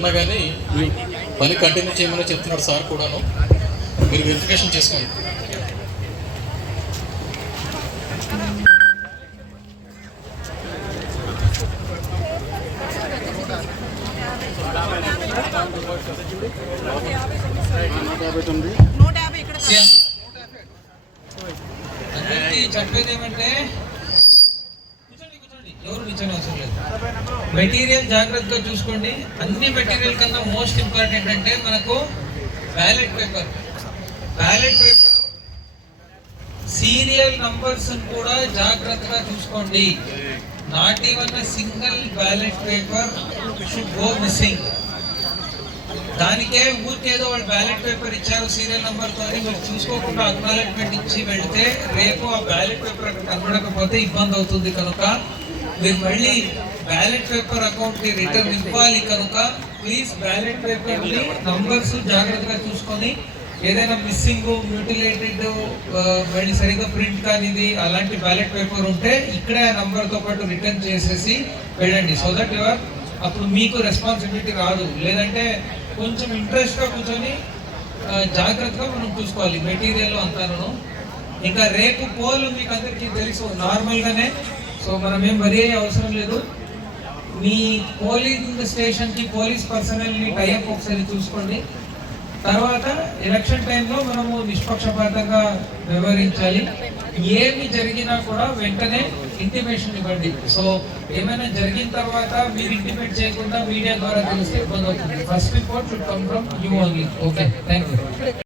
ఉన్నా కానీ పని కంటిన్యూ చేయమని చెప్తున్నాడు సార్ కూడాను. మీరు వెరిఫికేషన్ చేసుకోండి. చెప్పేది ఏమంటే కూర్చోండి, ఎవరు కూర్చొని అవసరం లేదు. మెటీరియల్ జాగ్రత్తగా చూసుకోండి. అన్ని మెటీరియల్ కన్నా మోస్ట్ ఇంపార్టెంట్ అంటే మనకు బ్యాలెట్ పేపర్ సీరియల్ నంబర్స్ కూడా జాగ్రత్తగా చూసుకోండి. Not even single ballot paper should go missing. దానికే ఊరికేదో వాళ్ళు బ్యాలెట్ పేపర్ ఇచ్చారు సీరియల్ నెంబర్తో అని మీరు చూసుకోకుండా అక్నాలెడ్జ్మెంట్ ఇచ్చి వెళ్తే రేపు ఆ బ్యాలెట్ పేపర్ అక్కడ కనబడకపోతే ఇబ్బంది అవుతుంది. కనుక మీరు మళ్ళీ బ్యాలెట్ పేపర్ అకౌంట్కి రిటర్న్ ఇవ్వాలి. కనుక ప్లీజ్ బ్యాలెట్ పేపర్ని నంబర్స్ జాగ్రత్తగా చూసుకొని ఏదైనా మిస్సింగ్, మ్యూటిలేటెడ్, మళ్ళీ సరిగ్గా ప్రింట్ కానిది అలాంటి బ్యాలెట్ పేపర్ ఉంటే ఇక్కడే ఆ నంబర్తో పాటు రిటర్న్ చేసేసి వెళ్ళండి. సో దట్ యువర్ అప్పుడు మీకు రెస్పాన్సిబిలిటీ రాదు. లేదంటే కొంచెం ఇంట్రెస్ట్గా కూర్చొని జాగ్రత్తగా మనం చూసుకోవాలి మెటీరియల్ అంతాను. ఇంకా రేపు పోల్ మీకు అందరికీ తెలుసు నార్మల్గానే, సో మనం ఏం వరి అయ్యే అవసరం లేదు. మీ పోలింగ్ స్టేషన్కి పోలీస్ పర్సనల్ని టైఅప్ ఒకసారి చూసుకోండి. తర్వాత ఎలక్షన్ టైంలో మనము నిష్పక్షపాతంగా వ్యవహరించాలి. ఏమి జరిగినా కూడా వెంటనే ఇంటిమేషన్ ఇవ్వండి. సో ఏమైనా జరిగిన తర్వాత మీరు ఇంటిమేట్ చేయకుండా మీడియా ద్వారా తెలిస్తే ఇబ్బంది అవుతుంది. First report should come from you only. Okay, thank you.